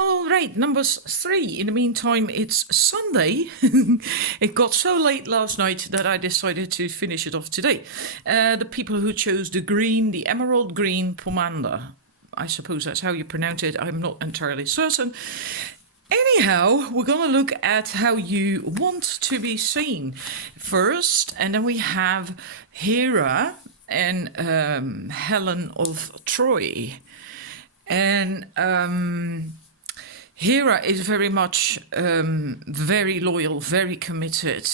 All right, number three. In the meantime, it's Sunday. It got so late last night that I decided to finish it off today. The people who chose the green, the emerald green Pomander. I suppose that's how you pronounce it. I'm not entirely certain. Anyhow, we're going to look at how you want to be seen first, and then we have Hera and Helen of Troy. And Hera is very much very loyal, very committed.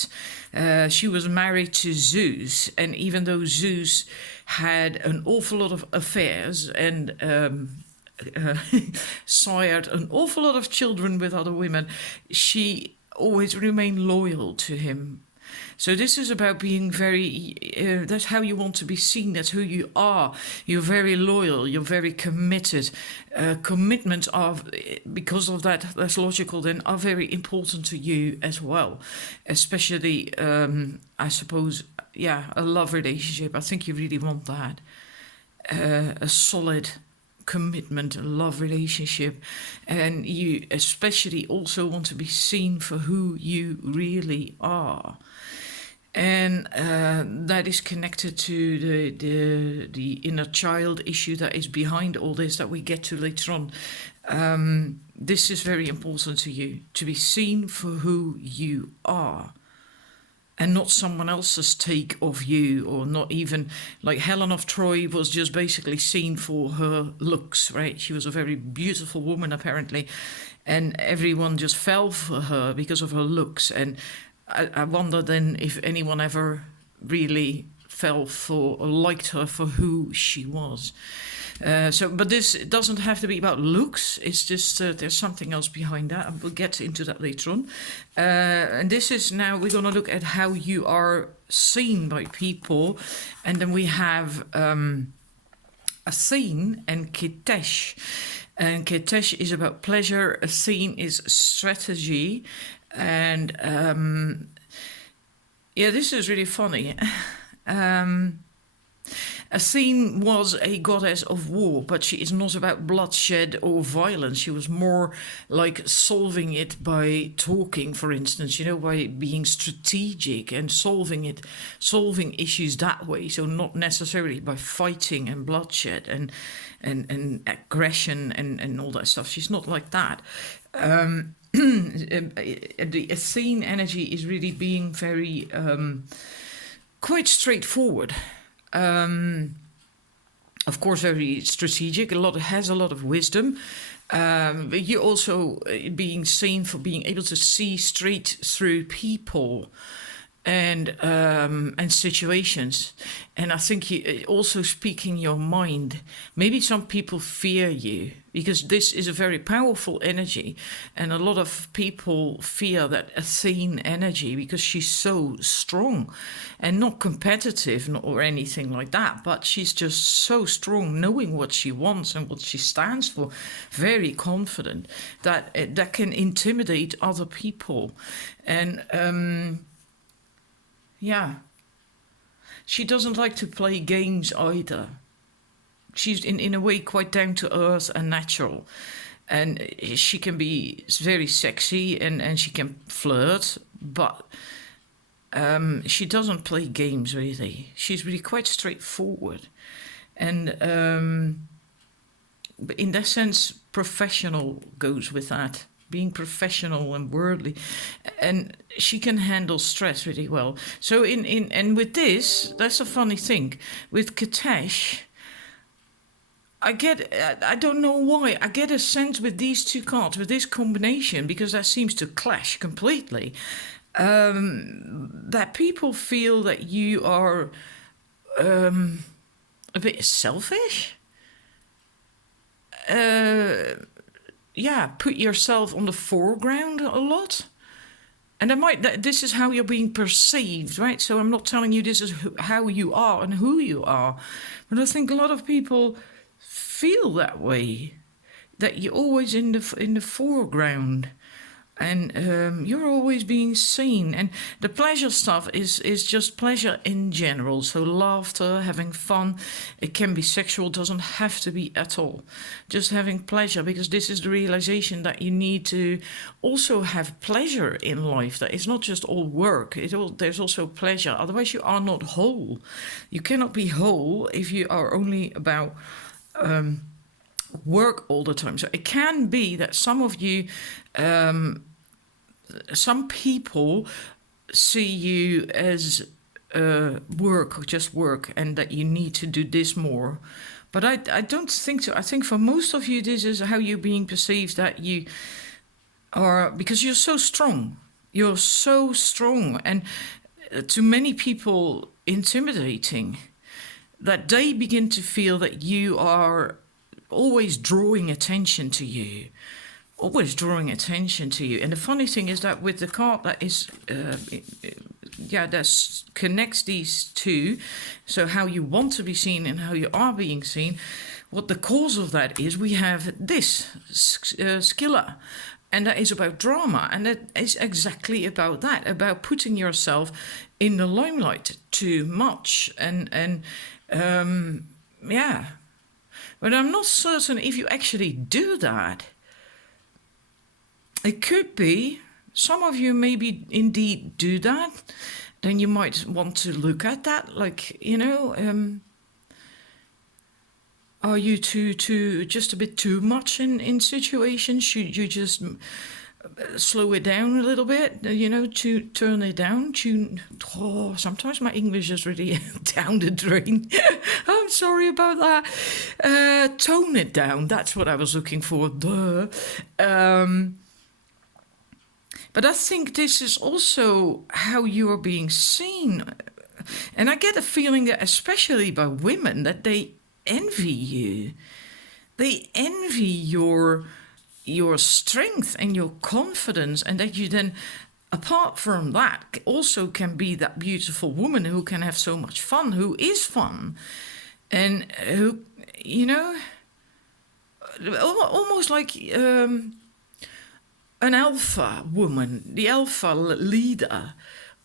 She was married to Zeus, and even though Zeus had an awful lot of affairs and sired an awful lot of children with other women, she always remained loyal to him. So this is about being very, that's how you want to be seen, that's who you are. You're very loyal, you're very committed. Commitments are, because of that, that's logical, then are very important to you as well. Especially, I suppose, a love relationship. I think you really want that. A solid commitment, a love relationship. And you especially also want to be seen for who you really are. And that is connected to the inner child issue that is behind all this that we get to later on. This is very important to you, to be seen for who you are and not someone else's take of you, or not even like Helen of Troy was just basically seen for her looks, right? She was a very beautiful woman apparently, and everyone just fell for her because of her looks. And I wonder then if anyone ever really fell for or liked her for who she was. But this doesn't have to be about looks. It's just there's something else behind that, and we'll get into that later on. And this is now we're going to look at how you are seen by people, and then we have Athene and Kitesh. And Kitesh is about pleasure. Athene is strategy. And this is really funny. Athene was a goddess of war, but she is not about bloodshed or violence. She was more like solving it by talking, for instance, by being strategic and solving issues that way. So not necessarily by fighting and bloodshed and aggression and all that stuff. She's not like that. The Athene energy is really being very quite straightforward. Of course, very strategic. Has a lot of wisdom. But you're also being seen for being able to see straight through people and situations. And I think you also speaking your mind. Maybe some people fear you because this is a very powerful energy, and a lot of people fear that Athene energy because she's so strong and not competitive or anything like that, but she's just so strong, knowing what she wants and what she stands for, very confident that that can intimidate other people. And she doesn't like to play games either. She's in a way quite down to earth and natural. And she can be very sexy and she can flirt, but she doesn't play games really. She's really quite straightforward. And in that sense, professional goes with that. Being professional and worldly, and she can handle stress really well. So and with this, that's a funny thing with Kitesh. I don't know why, I get a sense with these two cards, with this combination, because that seems to clash completely, that people feel that you are a bit selfish. Put yourself on the foreground a lot. And this is how you're being perceived, right? So I'm not telling you this is how you are and who you are. But I think a lot of people feel that way, that you're always in the foreground. and you're always being seen. And the pleasure stuff is just pleasure in general. So laughter, having fun, it can be sexual, doesn't have to be at all. Just having pleasure, because this is the realization that you need to also have pleasure in life. That it's not just all work. There's also pleasure. Otherwise, you are not whole. You cannot be whole if you are only about work all the time. So it can be that some of you, some people see you as work, or just work, and that you need to do this more. But I don't think so. I think for most of you, this is how you're being perceived, that you are, because you're so strong. You're so strong, and to many people, intimidating, that they begin to feel that you are always drawing attention to you. Always drawing attention to you. And the funny thing is that with the card that is, that connects these two, so how you want to be seen and how you are being seen, what the cause of that is, we have this, skilla. And that is about drama. And that is exactly about that, about putting yourself in the limelight too much. But I'm not certain if you actually do that. It could be, some of you maybe indeed do that. Then you might want to look at that, like, are you too just a bit too much in situations? Should you just slow it down a little bit, to turn it down? Sometimes my English is really down the drain. I'm sorry about that. Tone it down, that's what I was looking for. Duh. But I think this is also how you are being seen. And I get a feeling that, especially by women, that they envy you. They envy your strength and your confidence, and that you then, apart from that, also can be that beautiful woman who can have so much fun, who is fun, and who, almost like an alpha woman, the alpha leader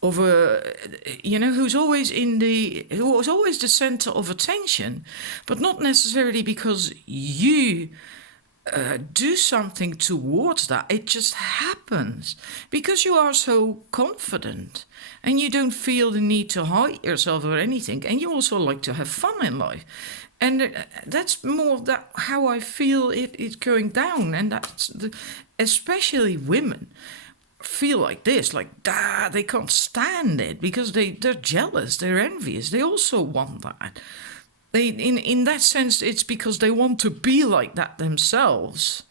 of who's always the center of attention, but not necessarily because you do something towards that. It just happens because you are so confident and you don't feel the need to hide yourself or anything, and you also like to have fun in life. And that's more that how I feel it is going down, and that's especially women feel like this, like they can't stand it because they're jealous, they're envious, they also want that. They in that sense, it's because they want to be like that themselves,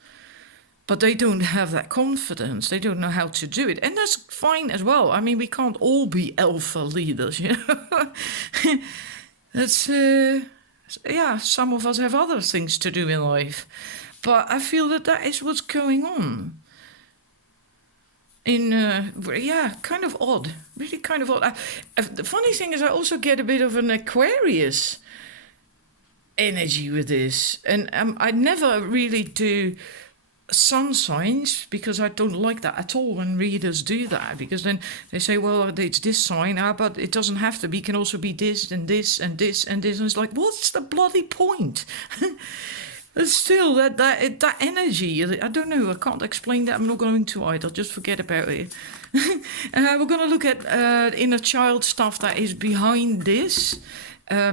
but they don't have that confidence, they don't know how to do it, and that's fine as well. I mean, we can't all be alpha leaders, That's some of us have other things to do in life, but I feel that is what's going on. Kind of odd, really kind of odd. The funny thing is, I also get a bit of an Aquarius energy with this, and I never really do sun signs because I don't like that at all when readers do that, because then they say, well, it's this sign, but it doesn't have to be, it can also be this and this and this and this, and it's like, what's the bloody point? But still, that energy, I don't know, I can't explain that. I'm not going to either, just forget about it. We're going to look at inner child stuff that is behind this,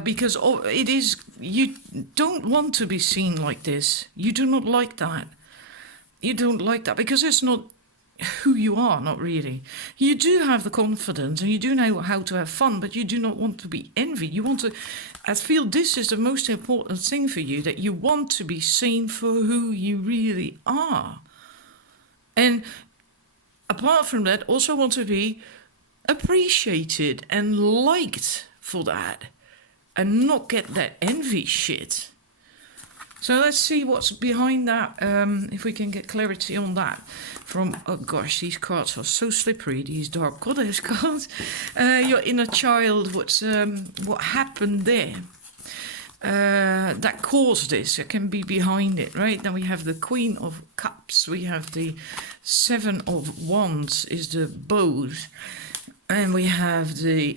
because it is, you don't want to be seen like this. You do not like that. You don't like that because it's not who you are, not really. You do have the confidence and you do know how to have fun, but you do not want to be envied. You want to, I feel this is the most important thing for you, that you want to be seen for who you really are. And apart from that, also want to be appreciated and liked for that and not get that envy shit. So let's see what's behind that, if we can get clarity on that. From, oh gosh, these cards are so slippery, these dark goddess cards. Your inner child, what happened there? that caused this. It can be behind it, right? Then we have the Queen of Cups. We have the Seven of Wands is the boat. And we have the,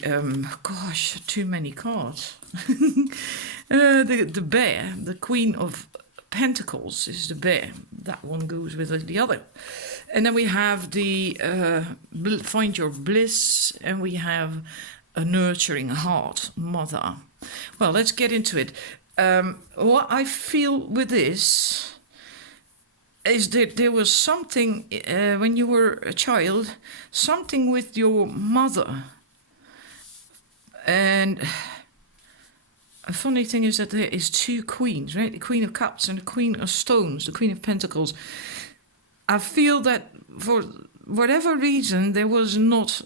gosh, too many cards. The bear, the Queen of Pentacles is the bear. That one goes with the other. And then we have the Find Your Bliss. And we have a nurturing heart, mother. Well, let's get into it. What I feel with this is that there was something when you were a child, something with your mother. And a funny thing is that there is two queens, right? The Queen of Cups and the Queen of Stones, the Queen of Pentacles. I feel that for whatever reason, there was not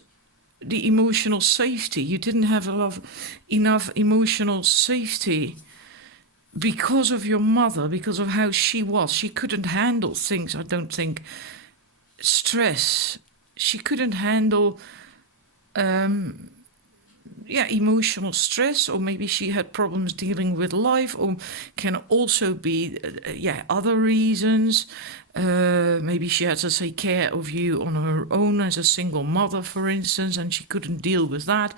the emotional safety. You didn't have enough emotional safety because of your mother, because of how she was. She couldn't handle things, I don't think. Stress. She couldn't handle emotional stress, or maybe she had problems dealing with life, or can also be other reasons. Maybe she had to take care of you on her own as a single mother, for instance, and she couldn't deal with that.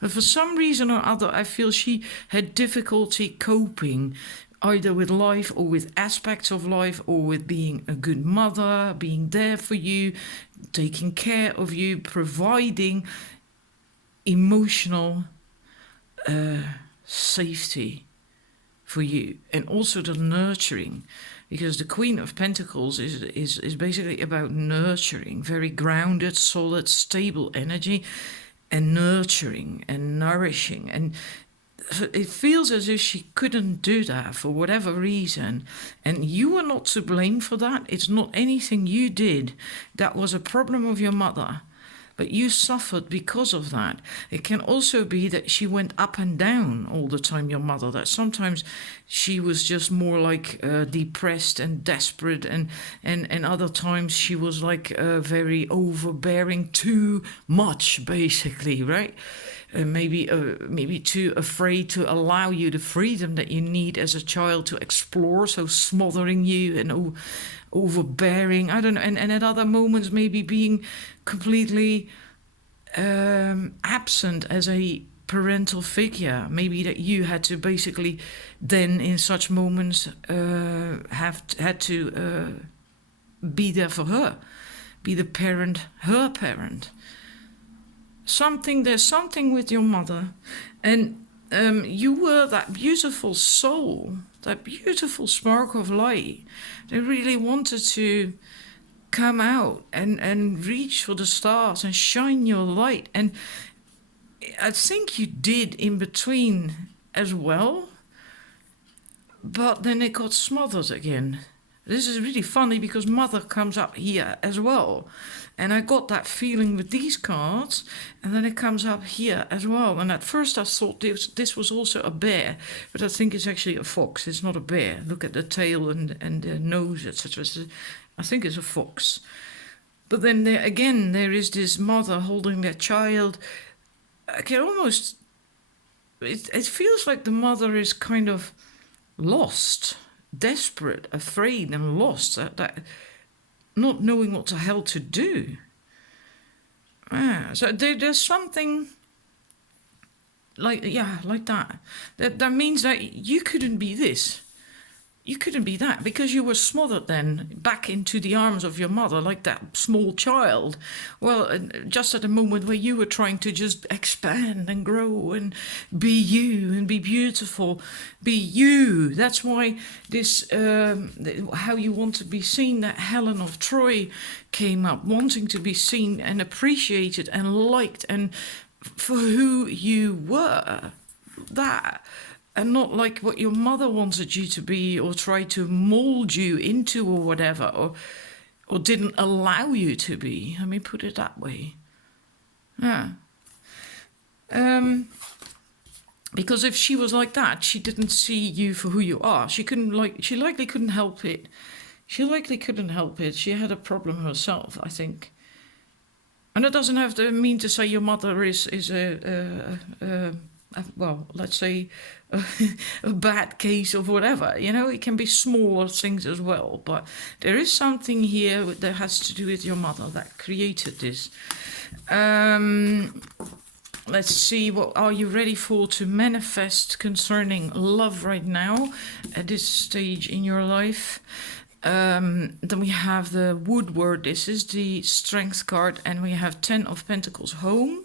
But for some reason or other, I feel she had difficulty coping either with life or with aspects of life, or with being a good mother, being there for you, taking care of you, providing emotional safety for you, and also the nurturing, because the Queen of Pentacles is basically about nurturing, very grounded, solid, stable energy, and nurturing and nourishing. And it feels as if she couldn't do that for whatever reason, and you are not to blame for that. It's not anything you did. That was a problem of your mother, but you suffered because of that. It can also be that she went up and down all the time, your mother, that sometimes she was just more like depressed and desperate, and other times she was like very overbearing, too much, basically, right? Maybe too afraid to allow you the freedom that you need as a child to explore, so smothering you and overbearing. I don't know, and at other moments maybe being completely absent as a parental figure. Maybe that you had to basically then in such moments had to be there for her, be the parent, her parent. There's something with your mother, and you were that beautiful soul, that beautiful spark of light that really wanted to come out and reach for the stars and shine your light. And I think you did in between as well, but then it got smothered again. This is really funny because mother comes up here as well. And I got that feeling with these cards, and then it comes up here as well. And at first I thought this was also a bear, but I think it's actually a fox. It's not a bear. Look at the tail and the nose, etc. I think it's a fox. But then there is this mother holding their child. I can almost... It feels like the mother is kind of lost, desperate, afraid and lost. That not knowing what the hell to do. So there's something like that. That means that you couldn't be this. You couldn't be that because you were smothered then back into the arms of your mother like that small child. Well, just at a moment where you were trying to just expand and grow and be you and be beautiful, be you. That's why this, how you want to be seen, that Helen of Troy came up, wanting to be seen and appreciated and liked and for who you were. That. And not like what your mother wanted you to be or tried to mold you into or whatever, or didn't allow you to be. Let me put it that way. Yeah. Because if she was like that, she didn't see you for who you are. She likely couldn't help it. She had a problem herself, I think. And it doesn't have to mean to say your mother is well, let's say a bad case of whatever. It can be smaller things as well, but there is something here that has to do with your mother that created this. Let's see, what are you ready for to manifest concerning love right now at this stage in your life? Then we have the Woodward. This is the Strength card, and we have 10 of Pentacles, home.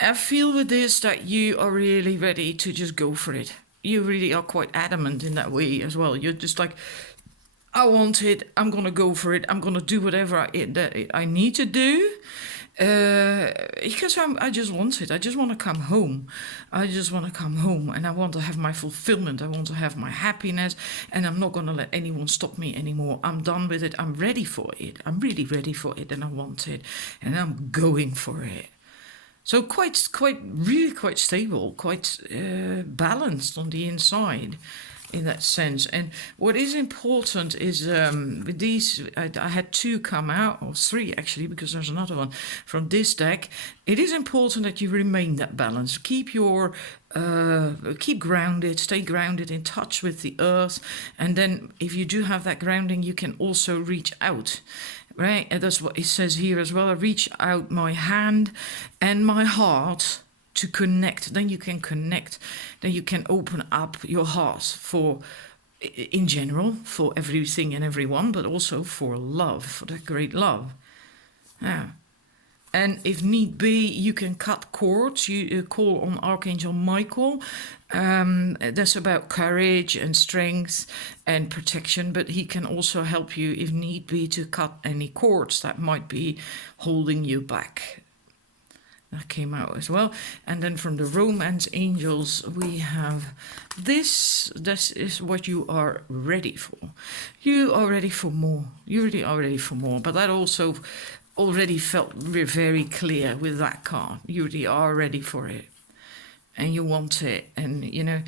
I feel with this that you are really ready to just go for it. You really are quite adamant in that way as well. You're just like, I want it, I'm gonna go for it, I'm gonna do whatever I need to do. Because I just want it. I just want to come home. I just want to come home, and I want to have my fulfillment. I want to have my happiness, and I'm not going to let anyone stop me anymore. I'm done with it. I'm ready for it. I'm really ready for it, and I want it, and I'm going for it. So really quite stable, quite balanced on the inside. In that sense. And what is important is with these, I had 2 come out, or 3 actually, because there's another one from this deck. It is important that you remain that balance. Keep grounded, stay grounded, in touch with the earth. And then if you do have that grounding, you can also reach out. Right? And that's what it says here as well. I reach out my hand and my heart to connect. Then you can connect, then you can open up your heart for, in general, for everything and everyone, but also for love, for that great love. Yeah. And if need be, you can cut cords. You call on Archangel Michael. That's about courage and strength and protection, but he can also help you, if need be, to cut any cords that might be holding you back. That came out as well. And then from the Romance Angels, we have this. This is what you are ready for. You are ready for more. You really are ready for more. But that also already felt very clear with that card. You really are ready for it. And you want it. And,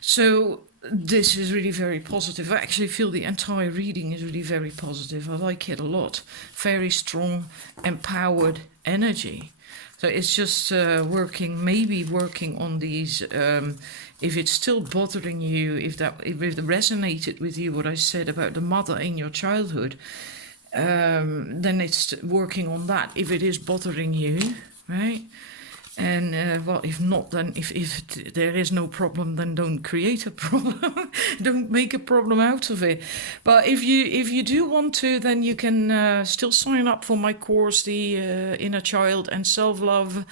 so this is really very positive. I actually feel the entire reading is really very positive. I like it a lot. Very strong, empowered energy. So it's just maybe working on these. If it's still bothering you, if it resonated with you, what I said about the mother in your childhood, then it's working on that. If it is bothering you, right? And well, if not, then if there is no problem, then don't create a problem. Don't make a problem out of it. But if you do want to, then you can still sign up for my course, the Inner Child and Self-Love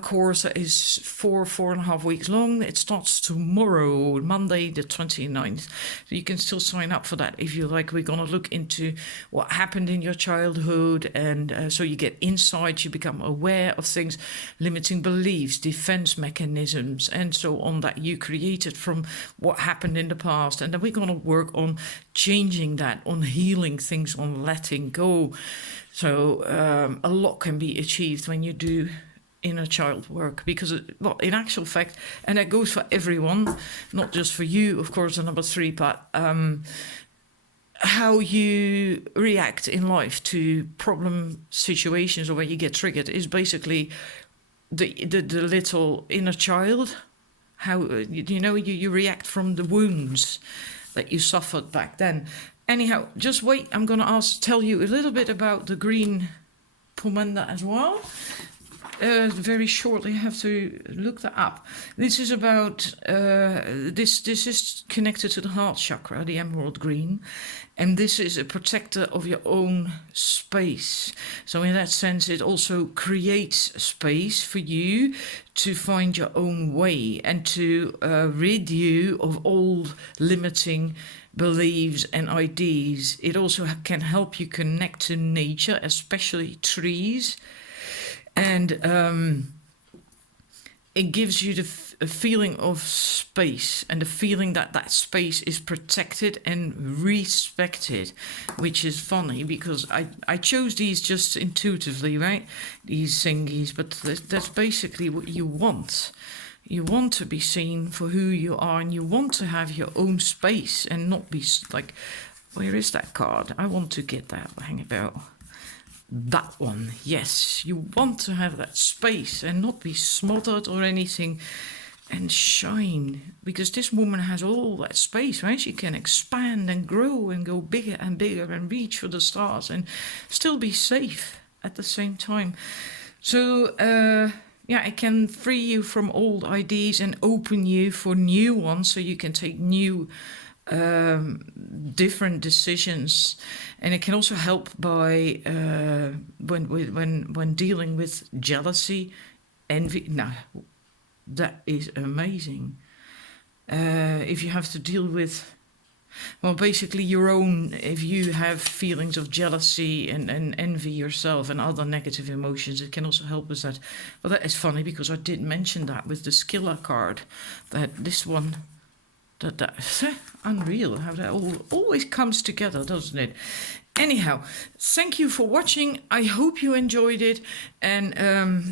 course. That is 4.5 weeks long. It starts tomorrow, Monday the 29th. So you can still sign up for that if you like. We're going to look into what happened in your childhood, and so you get insight, you become aware of things, limiting beliefs, defense mechanisms, and so on that you created from what happened in the past. And then we're going to work on changing that, on healing things, on letting go. So a lot can be achieved when you do inner child work, because well, in actual fact, and that goes for everyone, not just for you, of course, the number 3, but how you react in life to problem situations or where you get triggered is basically the little inner child. How you react from the wounds that you suffered back then. Anyhow, just wait, I'm going to tell you a little bit about the green Pomander as well. Very shortly, I have to look that up. This is about this is connected to the heart chakra, the emerald green, and this is a protector of your own space. So in that sense, it also creates space for you to find your own way and to rid you of old limiting beliefs and ideas. It also can help you connect to nature, especially trees. And it gives you a feeling of space, and the feeling that that space is protected and respected, which is funny because I chose these just intuitively, right? These thingies, but that's basically what you want. You want to be seen for who you are, and you want to have your own space and not be like, where is that card? I want to get that. Hang about. That one, yes. You want to have that space and not be smothered or anything, and shine, because this woman has all that space, right? She can expand and grow and go bigger and bigger and reach for the stars and still be safe at the same time. So yeah, it can free you from old ideas and open you for new ones, so you can take new different decisions. And it can also help by when dealing with jealousy, envy. Now that is amazing. If you have to deal with, well, basically your own, if you have feelings of jealousy and envy yourself and other negative emotions, it can also help with that. Well, that is funny, because I did mention that with the Skilla card, that this one, that unreal how that always comes together, doesn't it? Anyhow, thank you for watching. I hope you enjoyed it. And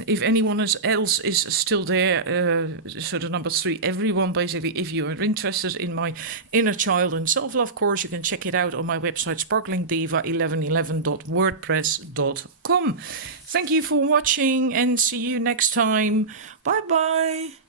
if anyone else is still there, so the number 3, everyone basically, if you are interested in my inner child and self-love course, you can check it out on my website, sparklingdiva1111.wordpress.com. Thank you for watching and see you next time. Bye bye.